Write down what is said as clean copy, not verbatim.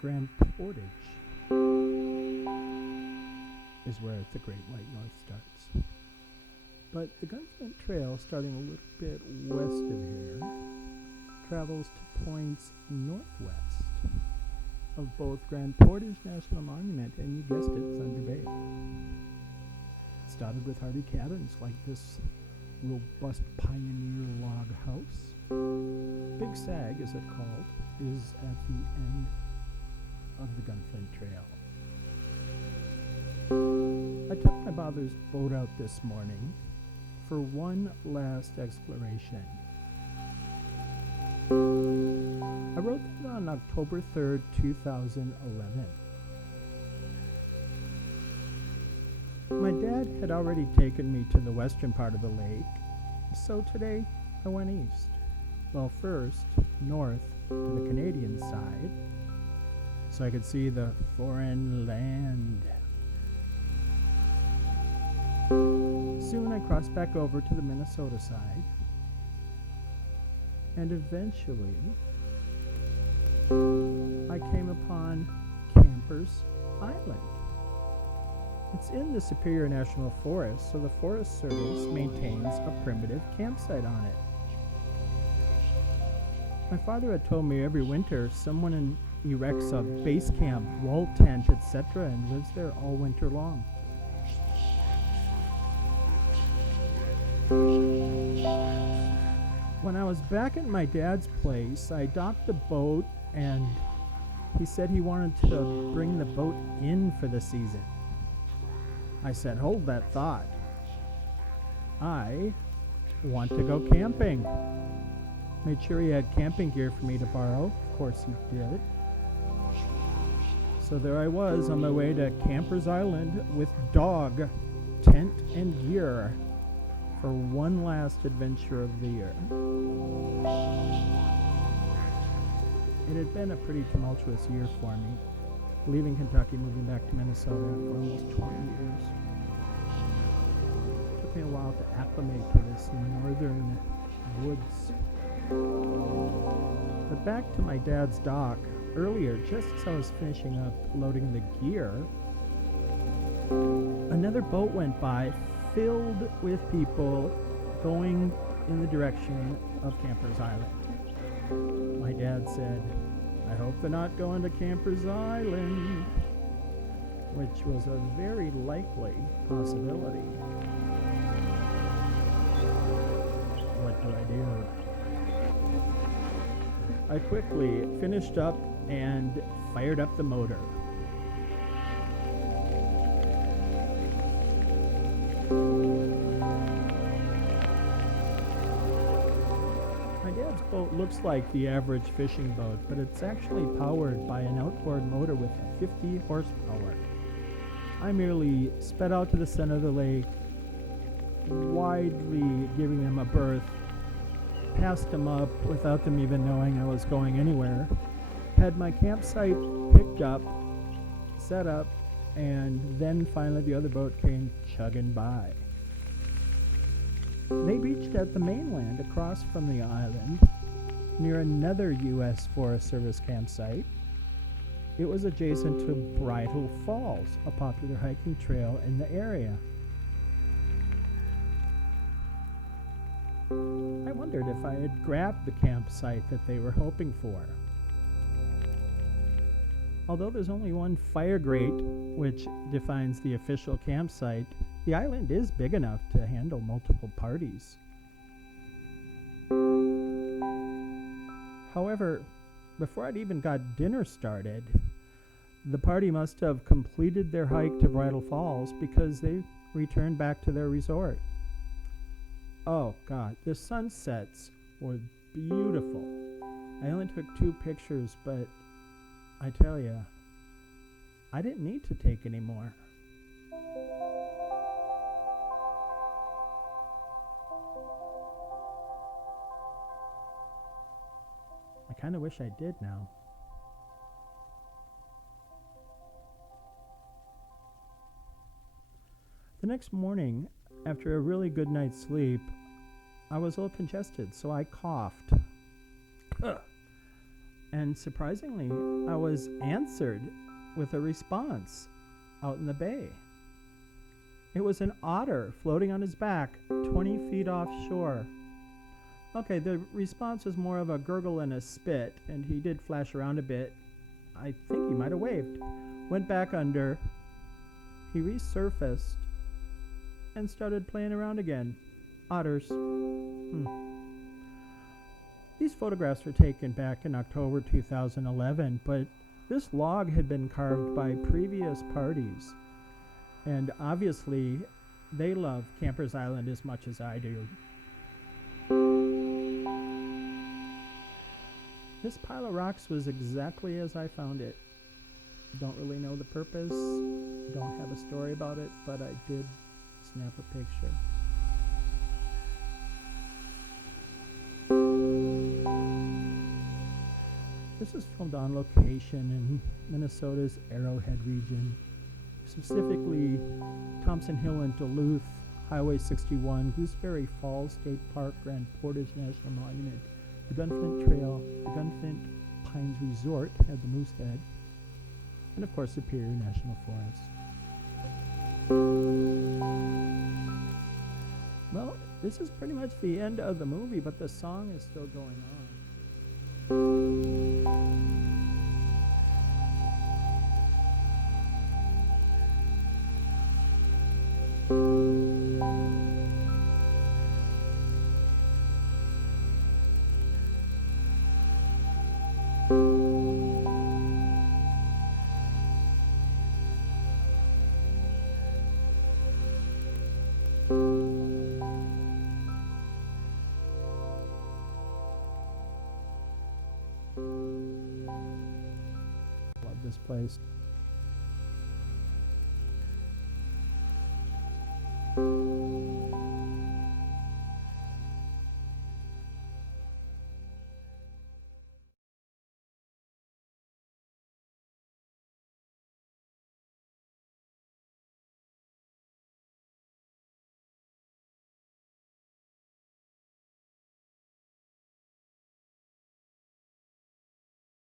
Grand Portage is where the Great White North starts. But the Gunflint Trail, starting a little bit west of here, travels to points northwest of both Grand Portage National Monument and, you guessed it, Thunder Bay. It started with hardy cabins like this robust pioneer log house. Big Sag, as it's called, is at the end of the Gunflint Trail. I took my father's boat out this morning for one last exploration. I wrote that on October 3rd, 2011. My dad had already taken me to the western part of the lake, so today I went east. Well, first, north to the Canadian side, so I could see the foreign land. Soon I crossed back over to the Minnesota side, and eventually I came upon Campers Island. It's in the Superior National Forest, so the Forest Service maintains a primitive campsite on it. My father had told me every winter someone erects a base camp, wall tent, etc., and lives there all winter long. When I was back at my dad's place, I docked the boat, and he said he wanted to bring the boat in for the season. I said, hold that thought. I want to go camping. Made sure he had camping gear for me to borrow. Of course he did. So there I was on my way to Campers Island with dog, tent, and gear for one last adventure of the year. It had been a pretty tumultuous year for me, leaving Kentucky, moving back to Minnesota for almost 20 years. It took me a while to acclimate to this northern woods. But back to my dad's dock, earlier, just as I was finishing up loading the gear, another boat went by filled with people going in the direction of Campers Island. My dad said, I hope they're not going to Campers Island, which was a very likely possibility. What do I do? I quickly finished up and fired up the motor. My dad's boat looks like the average fishing boat, but it's actually powered by an outboard motor with 50 horsepower. I merely sped out to the center of the lake, widely giving them a berth, passed them up without them even knowing I was going anywhere, had my campsite picked up, set up, and then finally the other boat came chugging by. They beached at the mainland across from the island, near another U.S. Forest Service campsite. It was adjacent to Bridle Falls, a popular hiking trail in the area. I wondered if I had grabbed the campsite that they were hoping for. Although there's only one fire grate, which defines the official campsite, the island is big enough to handle multiple parties. However, before I'd even got dinner started, the party must have completed their hike to Bridle Falls because they returned back to their resort. Oh God, the sunsets were beautiful. I only took 2 pictures, but I tell you, I didn't need to take any more. I kind of wish I did now. The next morning, after a really good night's sleep, I was a little congested, so I coughed. And surprisingly, I was answered with a response out in the bay. It was an otter floating on his back, 20 feet offshore. Okay, the response was more of a gurgle and a spit, and he did flash around a bit. I think he might have waved. Went back under. He resurfaced and started playing around again. Otters. These photographs were taken back in October 2011, but this log had been carved by previous parties. And obviously, they love Campers Island as much as I do. This pile of rocks was exactly as I found it. Don't really know the purpose, don't have a story about it, but I did snap a picture. This is filmed on location in Minnesota's Arrowhead region, specifically Thompson Hill and Duluth, Highway 61, Gooseberry Falls State Park, Grand Portage National Monument, the Gunflint Trail, the Gunflint Pines Resort at the Moosehead, and of course Superior National Forest. Well, this is pretty much the end of the movie, but the song is still going on. Love this place.